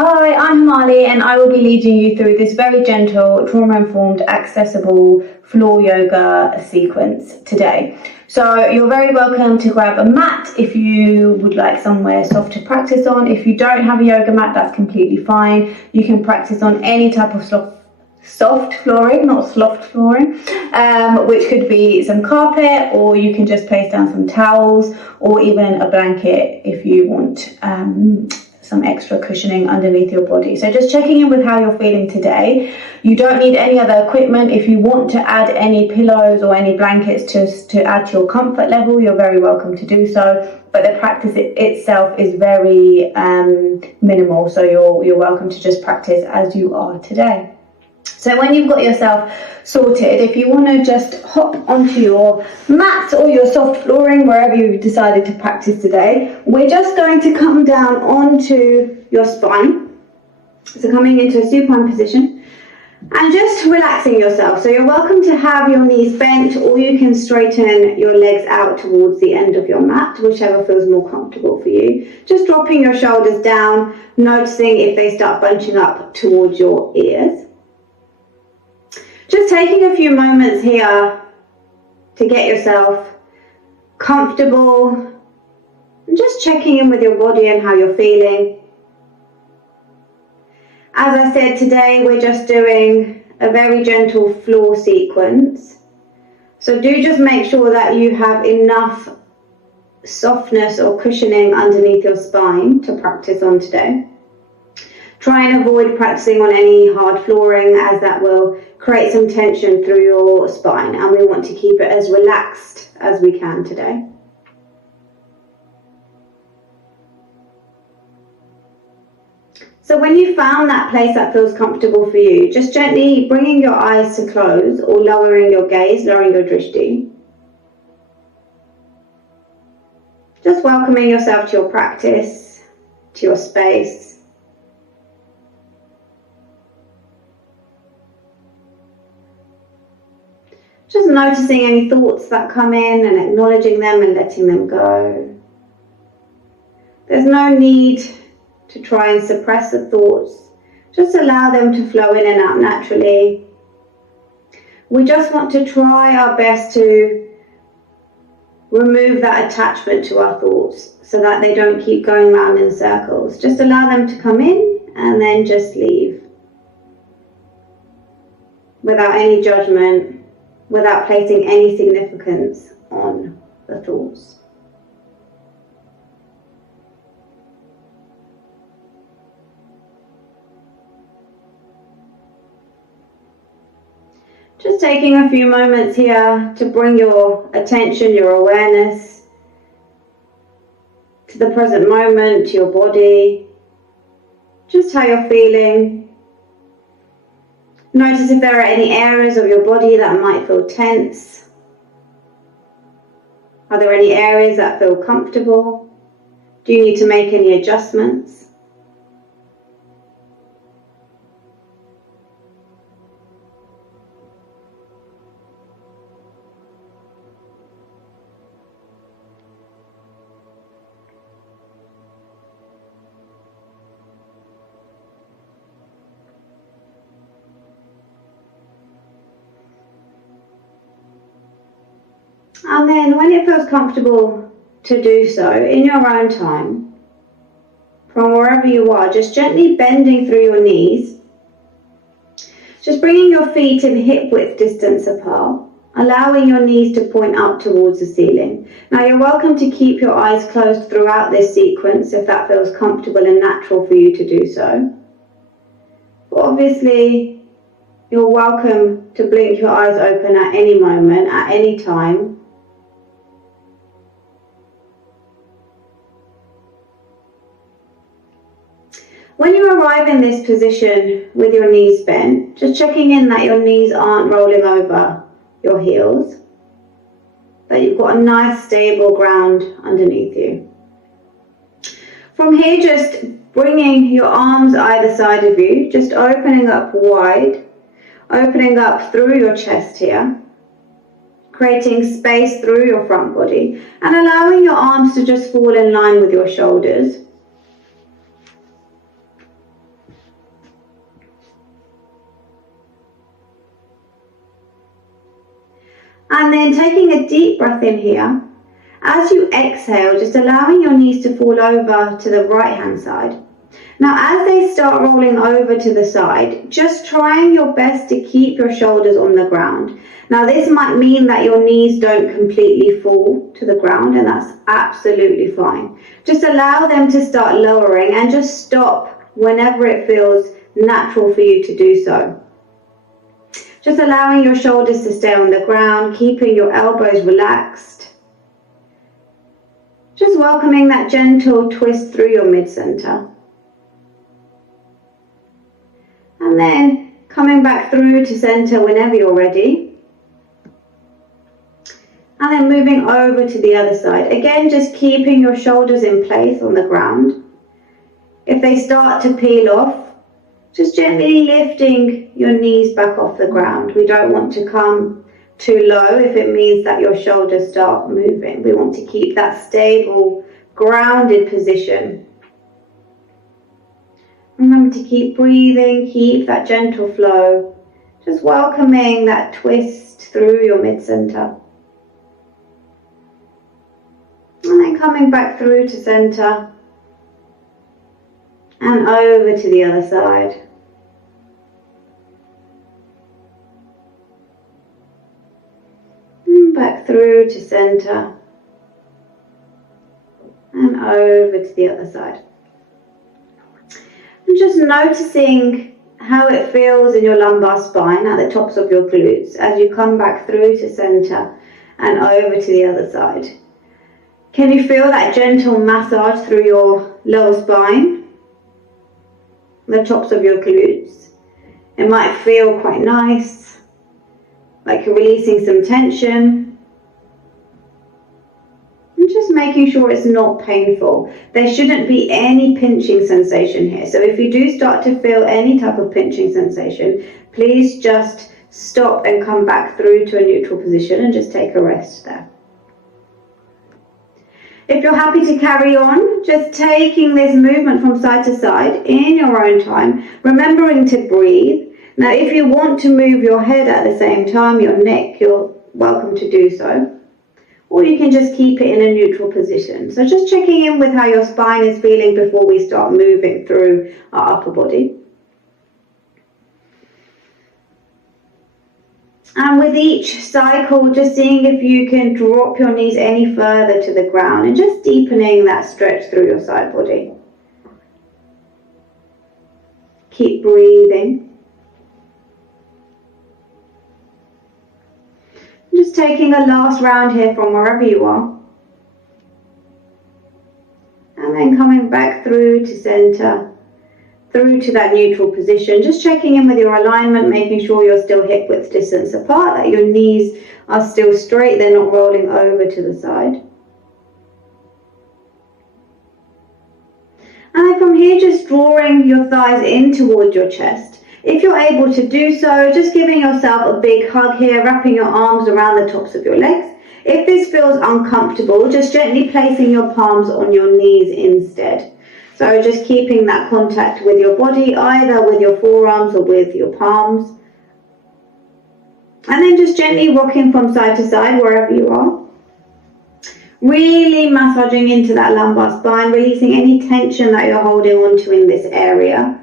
Hi, I'm Marley and I will be leading you through this very gentle, trauma-informed, accessible floor yoga sequence today. So you're very welcome to grab a mat if you would like somewhere soft to practice on. If you don't have a yoga mat, that's completely fine. You can practice on any type of soft flooring, not soft flooring, which could be some carpet, or you can just place down some towels or even a blanket if you want some extra cushioning underneath your body. So just checking in with how you're feeling today. You don't need any other equipment. If you want to add any pillows or any blankets to add to your comfort level, you're very welcome to do so. But the practice itself is very minimal, so you're welcome to just practice as you are today. So when you've got yourself sorted, if you want to just hop onto your mat or your soft flooring, wherever you've decided to practice today, we're just going to come down onto your spine. So coming into a supine position and just relaxing yourself. So you're welcome to have your knees bent, or you can straighten your legs out towards the end of your mat, whichever feels more comfortable for you. Just dropping your shoulders down, noticing if they start bunching up towards your ears. Just taking a few moments here to get yourself comfortable and just checking in with your body and how you're feeling. As I said, today we're just doing a very gentle floor sequence. So do just make sure that you have enough softness or cushioning underneath your spine to practice on today. Try and avoid practicing on any hard flooring, as that will create some tension through your spine, and we want to keep it as relaxed as we can today. So when you found that place that feels comfortable for you, just gently bringing your eyes to close or lowering your gaze, lowering your drishti. Just welcoming yourself to your practice, to your space. Just noticing any thoughts that come in and acknowledging them and letting them go. There's no need to try and suppress the thoughts. Just allow them to flow in and out naturally. We just want to try our best to remove that attachment to our thoughts so that they don't keep going round in circles. Just allow them to come in and then just leave without any judgment, without placing any significance on the thoughts. Just taking a few moments here to bring your attention, your awareness to the present moment, to your body, just how you're feeling. Notice if there are any areas of your body that might feel tense. Are there any areas that feel comfortable? Do you need to make any adjustments? And then when it feels comfortable to do so, in your own time, from wherever you are, just gently bending through your knees, just bringing your feet in hip width distance apart, allowing your knees to point up towards the ceiling. Now you're welcome to keep your eyes closed throughout this sequence if that feels comfortable and natural for you to do so. But obviously, you're welcome to blink your eyes open at any moment, at any time. When you arrive in this position with your knees bent, just checking in that your knees aren't rolling over your heels, that you've got a nice stable ground underneath you. From here, just bringing your arms either side of you, just opening up wide, opening up through your chest here, creating space through your front body, and allowing your arms to just fall in line with your shoulders. And then taking a deep breath in here. As you exhale, just allowing your knees to fall over to the right-hand side. Now, as they start rolling over to the side, just trying your best to keep your shoulders on the ground. Now, this might mean that your knees don't completely fall to the ground, and that's absolutely fine. Just allow them to start lowering and just stop whenever it feels natural for you to do so. Just allowing your shoulders to stay on the ground, keeping your elbows relaxed. Just welcoming that gentle twist through your mid-center. And then coming back through to center whenever you're ready. And then moving over to the other side. Again, just keeping your shoulders in place on the ground. If they start to peel off, just gently lifting your knees back off the ground. We don't want to come too low if it means that your shoulders start moving. We want to keep that stable, grounded position. Remember to keep breathing, keep that gentle flow. Just welcoming that twist through your mid-center. And then coming back through to center. And over to the other side. And back through to center. And over to the other side. And just noticing how it feels in your lumbar spine at the tops of your glutes as you come back through to center and over to the other side. Can you feel that gentle massage through your lower spine, the tops of your glutes? It might feel quite nice, like you're releasing some tension. Just making sure it's not painful. There shouldn't be any pinching sensation here. So if you do start to feel any type of pinching sensation, please just stop and come back through to a neutral position and just take a rest there. If you're happy to carry on, just taking this movement from side to side in your own time, remembering to breathe. Now, if you want to move your head at the same time, your neck, you're welcome to do so. Or you can just keep it in a neutral position. So just checking in with how your spine is feeling before we start moving through our upper body. And with each cycle, just seeing if you can drop your knees any further to the ground and just deepening that stretch through your side body. Keep breathing. Just taking a last round here from wherever you are. And then coming back through to center, through to that neutral position. Just checking in with your alignment, making sure you're still hip width distance apart, that your knees are still straight, they're not rolling over to the side. And then from here, just drawing your thighs in towards your chest. If you're able to do so, just giving yourself a big hug here, wrapping your arms around the tops of your legs. If this feels uncomfortable, just gently placing your palms on your knees instead. So just keeping that contact with your body, either with your forearms or with your palms. And then just gently rocking from side to side wherever you are. Really massaging into that lumbar spine, releasing any tension that you're holding onto in this area.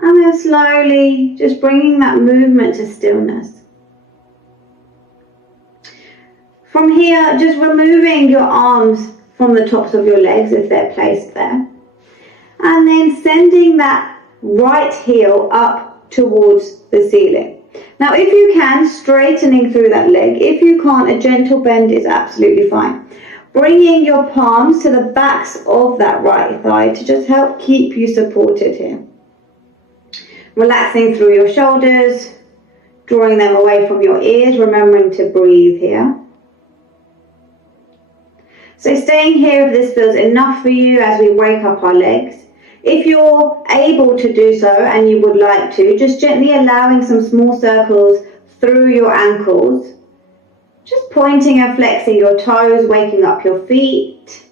And then slowly just bringing that movement to stillness. From here, just removing your arms from the tops of your legs if they're placed there. And then sending that right heel up towards the ceiling. Now, if you can, straightening through that leg. If you can't, a gentle bend is absolutely fine. Bringing your palms to the backs of that right thigh to just help keep you supported here. Relaxing through your shoulders, drawing them away from your ears, remembering to breathe here. So staying here if this feels enough for you as we wake up our legs. If you're able to do so and you would like to, just gently allowing some small circles through your ankles, Just pointing and flexing your toes, waking up your feet.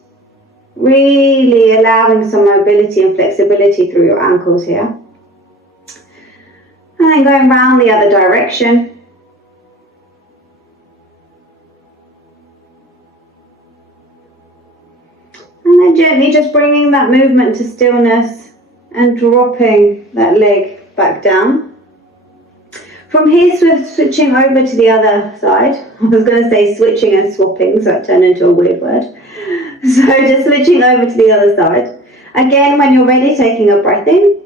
Really allowing some mobility and flexibility through your ankles here. And then going round the other direction. And then gently just bringing that movement to stillness and dropping that leg back down. From here, switching over to the other side. I was going to say switching and swapping, so it turned into a weird word. So just switching over to the other side. Again, when you're ready, taking a breath in.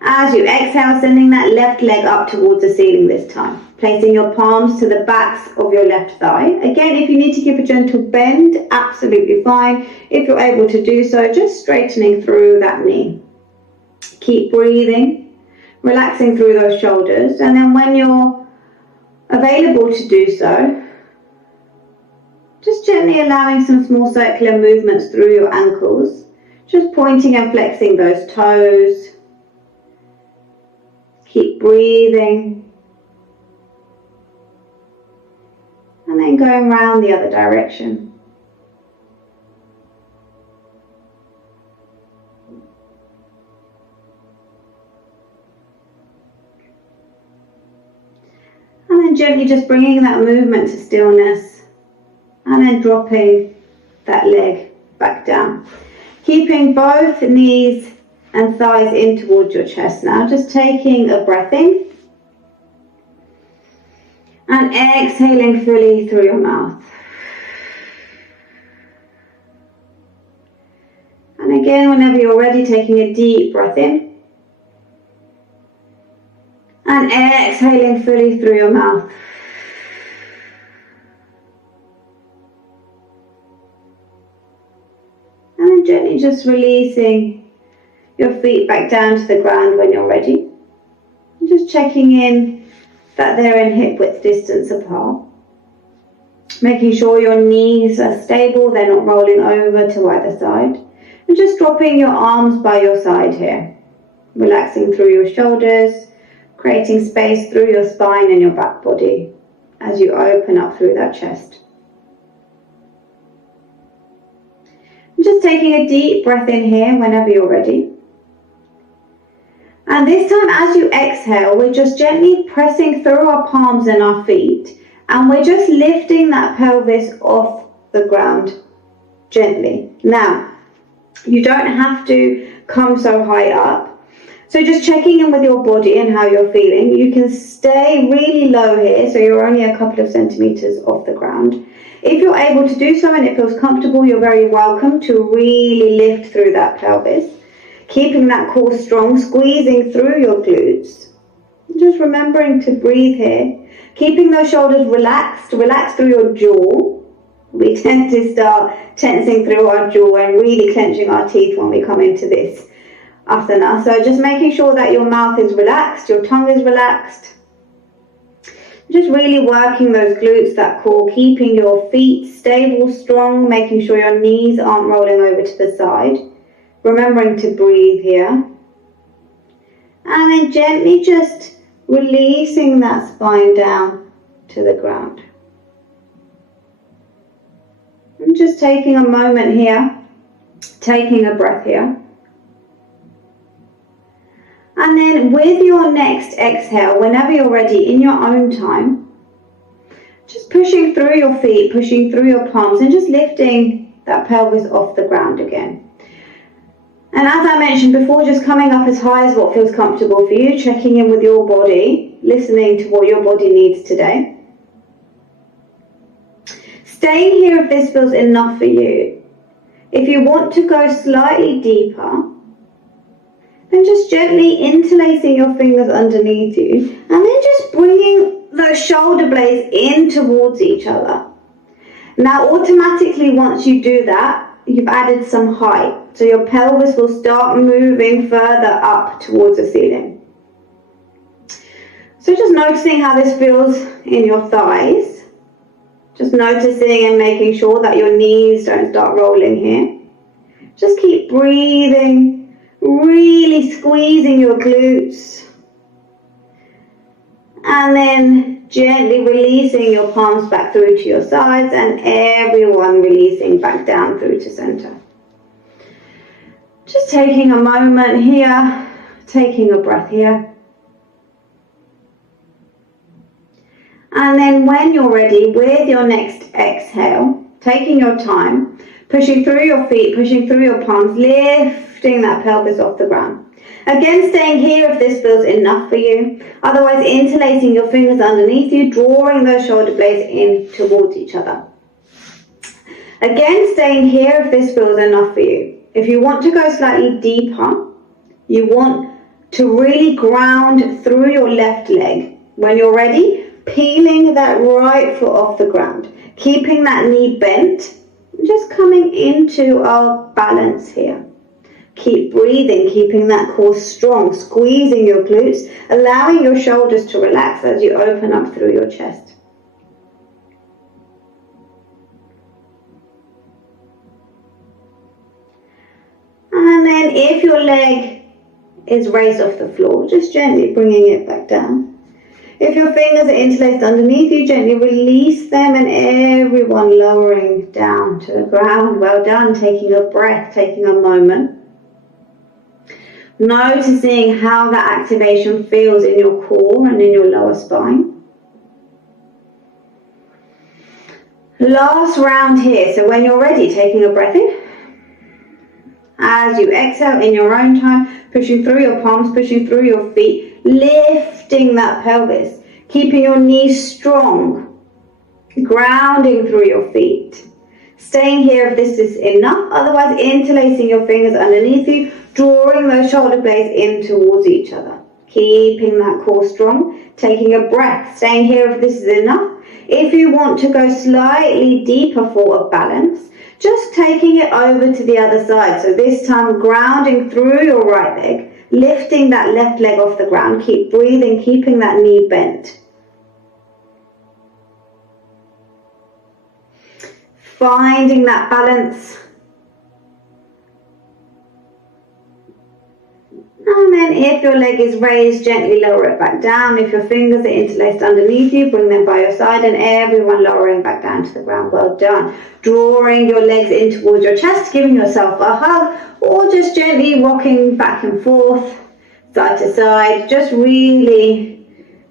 As you exhale, sending that left leg up towards the ceiling this time. Placing your palms to the backs of your left thigh. Again, if you need to give a gentle bend, absolutely fine. If you're able to do so, just straightening through that knee. Keep breathing, relaxing through those shoulders. And then when you're available to do so, just gently allowing some small circular movements through your ankles. Just pointing and flexing those toes. Keep breathing. And then going round the other direction. And then gently just bringing that movement to stillness. And then dropping that leg back down. Keeping both knees and thighs in towards your chest now. Just taking a breath in. And exhaling fully through your mouth. And again, whenever you're ready, taking a deep breath in. And exhaling fully through your mouth. And then gently just releasing your feet back down to the ground when you're ready. And just checking in that they're in hip width distance apart. Making sure your knees are stable, they're not rolling over to either side. And just dropping your arms by your side here. Relaxing through your shoulders, creating space through your spine and your back body as you open up through that chest. And just taking a deep breath in here whenever you're ready. And this time as you exhale, we're just gently pressing through our palms and our feet. And we're just lifting that pelvis off the ground gently. Now, you don't have to come so high up. So just checking in with your body and how you're feeling. You can stay really low here, so you're only a couple of centimeters off the ground. If you're able to do so and it feels comfortable, you're very welcome to really lift through that pelvis. Keeping that core strong, squeezing through your glutes. Just remembering to breathe here. Keeping those shoulders relaxed, relax through your jaw. We tend to start tensing through our jaw and really clenching our teeth when we come into this asana. So just making sure that your mouth is relaxed, your tongue is relaxed. Just really working those glutes, that core, keeping your feet stable, strong, making sure your knees aren't rolling over to the side. Remembering to breathe here. And then gently just releasing that spine down to the ground. And just taking a moment here, taking a breath here. And then with your next exhale, whenever you're ready, in your own time, just pushing through your feet, pushing through your palms, and just lifting that pelvis off the ground again. And as I mentioned before, just coming up as high as what feels comfortable for you, checking in with your body, listening to what your body needs today. Staying here if this feels enough for you. If you want to go slightly deeper, then just gently interlacing your fingers underneath you, and then just bringing those shoulder blades in towards each other. Now automatically once you do that, you've added some height. So your pelvis will start moving further up towards the ceiling. So just noticing how this feels in your thighs. Just noticing and making sure that your knees don't start rolling here. Just keep breathing, really squeezing your glutes. And then gently releasing your palms back through to your sides, and everyone releasing back down through to center. Just taking a moment here, taking a breath here. And then when you're ready, with your next exhale, taking your time, pushing through your feet, pushing through your palms, lifting that pelvis off the ground. Again, staying here if this feels enough for you. Otherwise, interlacing your fingers underneath you, drawing those shoulder blades in towards each other. Again, staying here if this feels enough for you. If you want to go slightly deeper, you want to really ground through your left leg. When you're ready, peeling that right foot off the ground, keeping that knee bent, just coming into our balance here. Keep breathing, keeping that core strong, squeezing your glutes, allowing your shoulders to relax as you open up through your chest. And then if your leg is raised off the floor, just gently bringing it back down. If your fingers are interlaced underneath you, gently release them, and everyone lowering down to the ground. Well done. Taking a breath, taking a moment. Noticing how that activation feels in your core and in your lower spine. Last round here. So when you're ready, taking a breath in. As you exhale in your own time, pushing through your palms, pushing through your feet, lifting that pelvis, keeping your knees strong, grounding through your feet. Staying here if this is enough, otherwise interlacing your fingers underneath you, drawing those shoulder blades in towards each other. Keeping that core strong, taking a breath, staying here if this is enough. If you want to go slightly deeper for a balance, just taking it over to the other side. So this time grounding through your right leg, lifting that left leg off the ground. Keep breathing, keeping that knee bent. Finding that balance. And then if your leg is raised, gently lower it back down. If your fingers are interlaced underneath you, bring them by your side, and everyone lowering back down to the ground. Well done. Drawing your legs in towards your chest, giving yourself a hug, or just gently rocking back and forth, side to side, just really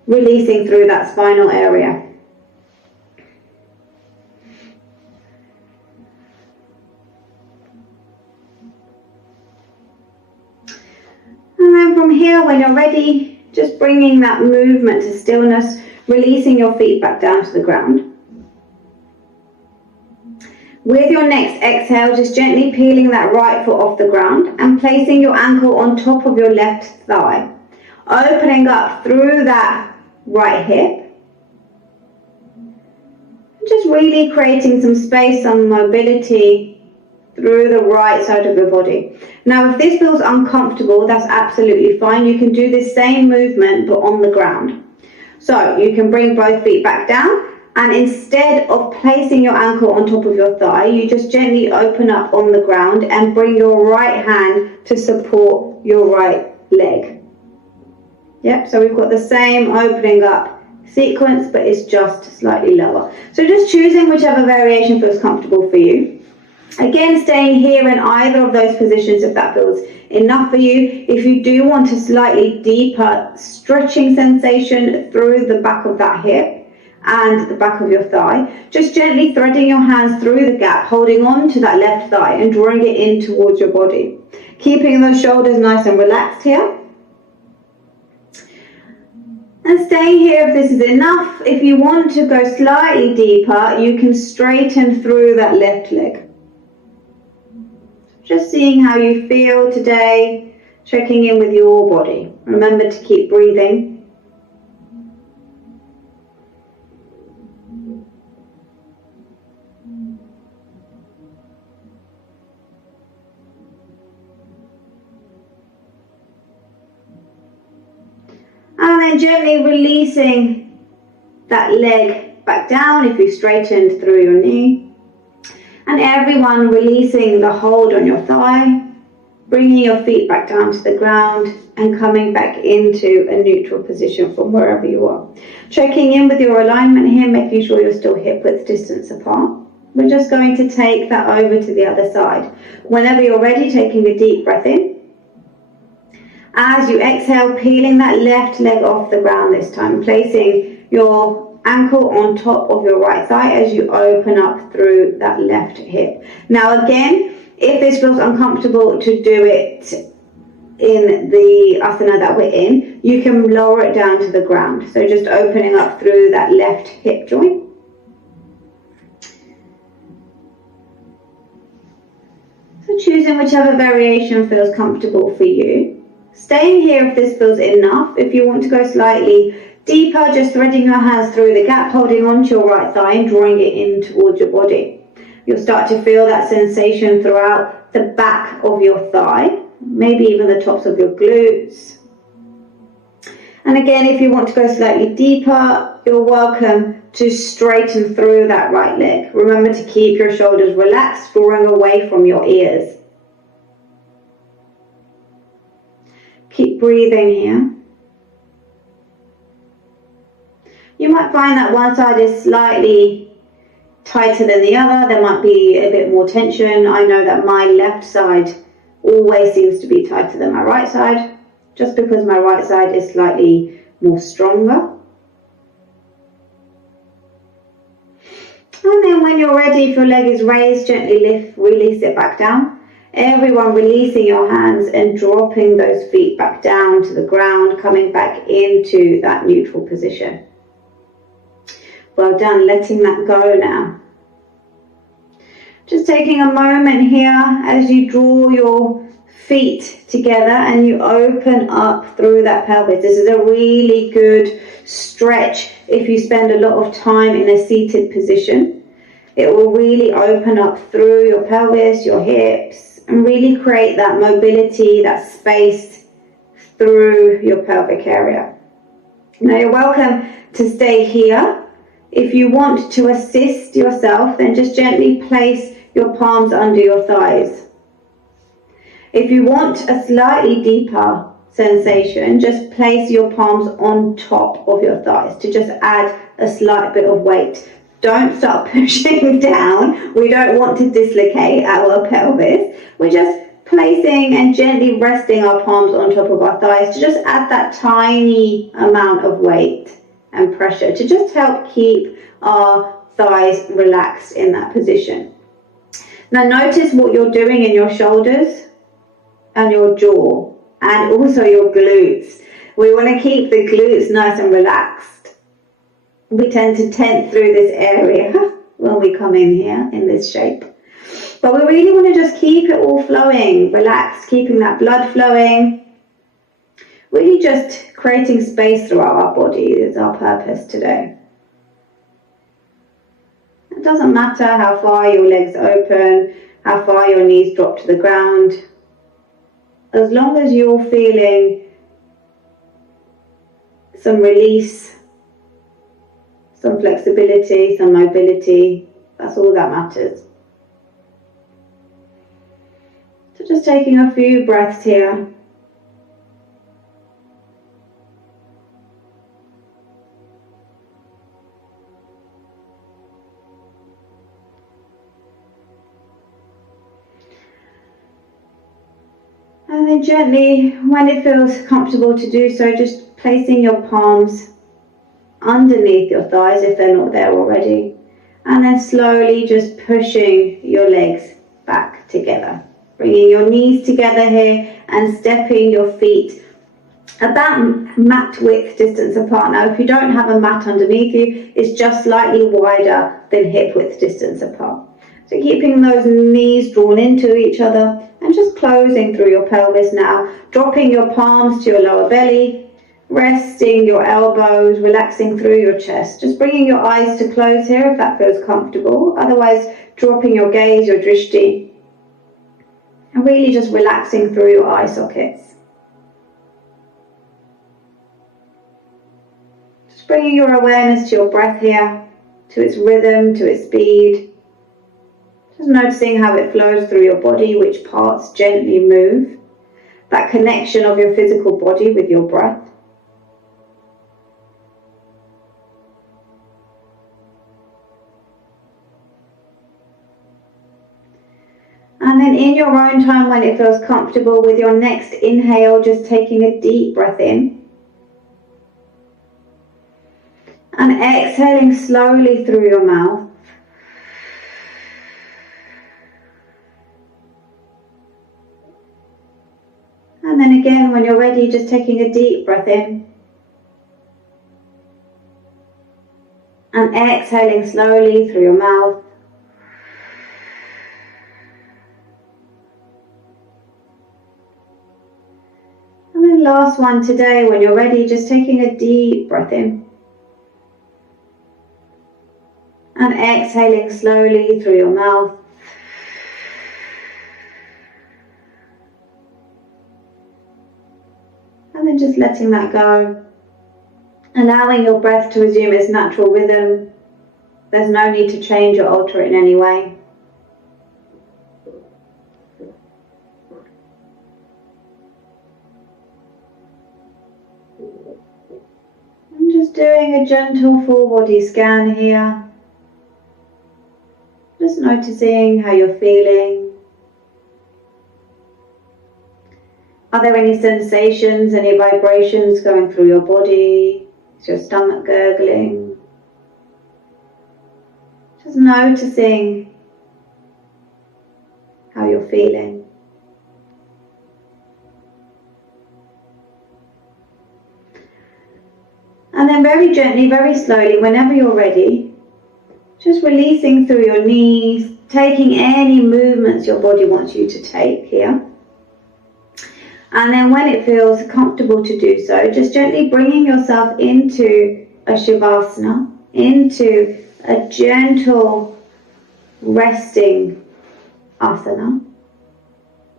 releasing through that spinal area. And then from here, when you're ready, just bringing that movement to stillness, releasing your feet back down to the ground. With your next exhale, just gently peeling that right foot off the ground and placing your ankle on top of your left thigh, opening up through that right hip. Just really creating some space, some mobility through the right side of your body. Now, if this feels uncomfortable, that's absolutely fine. You can do this same movement, but on the ground. So you can bring both feet back down, and instead of placing your ankle on top of your thigh, you just gently open up on the ground and bring your right hand to support your right leg. Yep, so we've got the same opening up sequence, but it's just slightly lower. So just choosing whichever variation feels comfortable for you. Again, staying here in either of those positions if that feels enough for you. If you do want a slightly deeper stretching sensation through the back of that hip and the back of your thigh, just gently threading your hands through the gap, holding on to that left thigh and drawing it in towards your body. Keeping those shoulders nice and relaxed here. And staying here if this is enough. If you want to go slightly deeper, you can straighten through that left leg. Just seeing how you feel today, checking in with your body. Remember to keep breathing. And then gently releasing that leg back down if you straightened through your knee. And everyone releasing the hold on your thigh. Bringing your feet back down to the ground and coming back into a neutral position from wherever you are. Checking in with your alignment here, making sure you're still hip width distance apart. We're just going to take that over to the other side. Whenever you're ready, taking a deep breath in. As you exhale, peeling that left leg off the ground this time, placing your ankle on top of your right thigh as you open up through that left hip. Now again, if this feels uncomfortable to do it in the asana that we're in, you can lower it down to the ground. So just opening up through that left hip joint. So choosing whichever variation feels comfortable for you. Staying here if this feels enough. If you want to go slightly deeper, just threading your hands through the gap, holding onto your right thigh and drawing it in towards your body. You'll start to feel that sensation throughout the back of your thigh, maybe even the tops of your glutes. And again, if you want to go slightly deeper, you're welcome to straighten through that right leg. Remember to keep your shoulders relaxed, drawing away from your ears. Keep breathing here. You might find that one side is slightly tighter than the other. There might be a bit more tension. I know that my left side always seems to be tighter than my right side, just because my right side is slightly more stronger. And then when you're ready, if your leg is raised, gently lift, release it back down. Everyone releasing your hands and dropping those feet back down to the ground, coming back into that neutral position. Well done, letting that go now. Just taking a moment here as you draw your feet together and you open up through that pelvis. This is a really good stretch if you spend a lot of time in a seated position. It will really open up through your pelvis, your hips, and really create that mobility, that space through your pelvic area. Now you're welcome to stay here. If you want to assist yourself, then just gently place your palms under your thighs. If you want a slightly deeper sensation, just place your palms on top of your thighs to just add a slight bit of weight. Don't start pushing down. We don't want to dislocate our pelvis. We're just placing and gently resting our palms on top of our thighs to just add that tiny amount of weight and pressure to just help keep our thighs relaxed in that position. Now notice what you're doing in your shoulders and your jaw and also your glutes. We want to keep the glutes nice and relaxed. We tend to tense through this area when we come in here in this shape. But we really want to just keep it all flowing, relaxed, keeping that blood flowing. Really just creating space throughout our body is our purpose today. It doesn't matter how far your legs open, how far your knees drop to the ground. As long as you're feeling some release, some flexibility, some mobility, that's all that matters. So just taking a few breaths here. And then gently, when it feels comfortable to do so, just placing your palms underneath your thighs if they're not there already, and then slowly just pushing your legs back together, bringing your knees together here and stepping your feet about mat width distance apart. Now if you don't have a mat underneath you, it's just slightly wider than hip width distance apart. So keeping those knees drawn into each other and just closing through your pelvis now, dropping your palms to your lower belly, resting your elbows, relaxing through your chest. Just bringing your eyes to close here if that feels comfortable. Otherwise, dropping your gaze, your drishti, and really just relaxing through your eye sockets. Just bringing your awareness to your breath here, to its rhythm, to its speed. Just noticing how it flows through your body, which parts gently move. That connection of your physical body with your breath. And then in your own time, when it feels comfortable, with your next inhale, just taking a deep breath in. And exhaling slowly through your mouth. And then again, when you're ready, just taking a deep breath in. And exhaling slowly through your mouth. And then last one today, when you're ready, just taking a deep breath in. And exhaling slowly through your mouth. And then just letting that go. Allowing your breath to resume its natural rhythm. There's no need to change or alter it in any way. I'm just doing a gentle full body scan here. Just noticing how you're feeling. Are there any sensations, any vibrations going through your body? Is your stomach gurgling? Just noticing how you're feeling. And then very gently, very slowly, whenever you're ready, just releasing through your knees, taking any movements your body wants you to take here. And then when it feels comfortable to do so, just gently bringing yourself into a Savasana, into a gentle resting asana.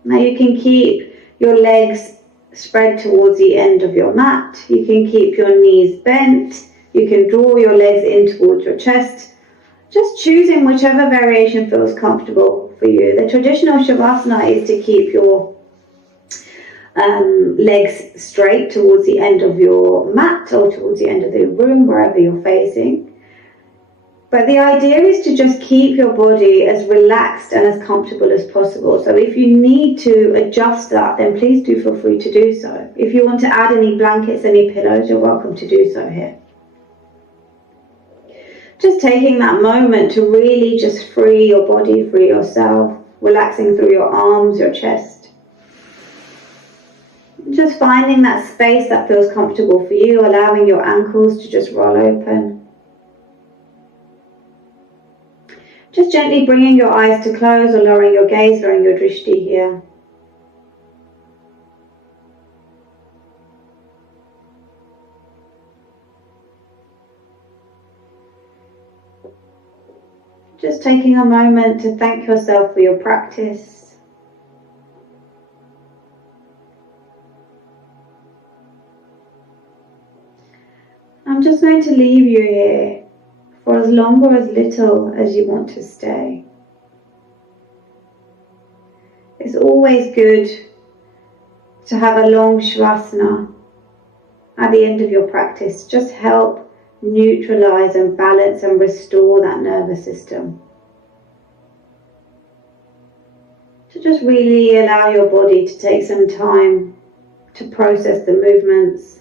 Now you can keep your legs spread towards the end of your mat. You can keep your knees bent. You can draw your legs in towards your chest. Just choosing whichever variation feels comfortable for you. The traditional Shavasana is to keep your legs straight towards the end of your mat or towards the end of the room, wherever you're facing. But the idea is to just keep your body as relaxed and as comfortable as possible. So if you need to adjust that, then please do feel free to do so. If you want to add any blankets, any pillows, you're welcome to do so here. Just taking that moment to really just free your body, free yourself, relaxing through your arms, your chest. Just finding that space that feels comfortable for you, allowing your ankles to just roll open. Just gently bringing your eyes to close or lowering your gaze, lowering your drishti here. Just taking a moment to thank yourself for your practice. I'm just going to leave you here for as long or as little as you want to stay. It's always good to have a long Shavasana at the end of your practice. Just help neutralize and balance and restore that nervous system. To just really allow your body to take some time to process the movements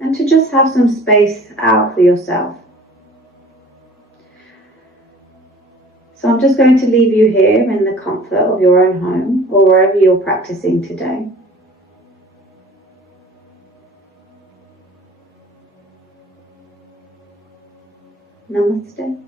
and to just have some space out for yourself. So I'm just going to leave you here in the comfort of your own home or wherever you're practicing today. Namaste.